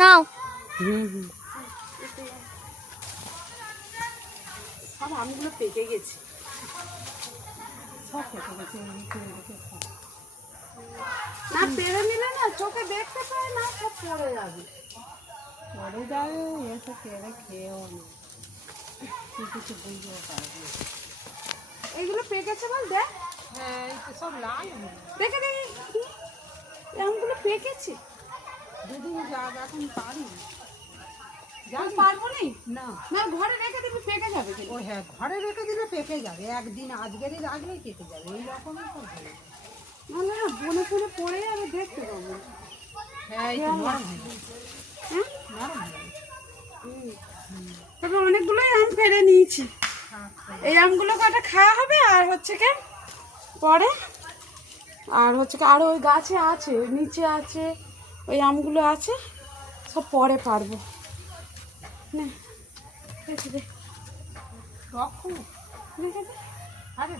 নাও। সব আমগুলো পেকে গেছে, সব পেকে গেছে। না পেরে নিলে না চোখে দেখতে পায় না, সব পড়ে যাবে, পড়ে যাবে। এসে পেরে খেয়েও না, কিছু বুঝতেও পারবে। এইগুলো পেকেছে বল দেখ। হ্যাঁ এই তো সব লাল দেখে দেখি আমগুলো পেকেছে। দুদিন যাক, এখন পারি পারবো নি না, না ঘরে রেখে দিবি পেকে যাবে। ও হ্যাঁ ঘরে রেখে দিলে পেকে যাবে, একদিন আজকেরই রাখলেই পেকে যাবে, এই রকমই তো হবে। নাহলে না বনে ফোনে পড়ে যাবে, দেখতে পাবো। হ্যাঁ এই তো নরম হয়ে গেছে, হ্যাঁ নরম হয়ে গেছে। তবে অনেকগুলোই আম ফেলে নিয়েছি, এই আমগুলো কটা খাওয়া হবে আর হচ্ছে কি পরে, আর হচ্ছে কি আরো ওই গাছে আছে, ওই নিচে আছে, ওই আমগুলো আছে, সব পরে পারবো না। রেখে দে, আরে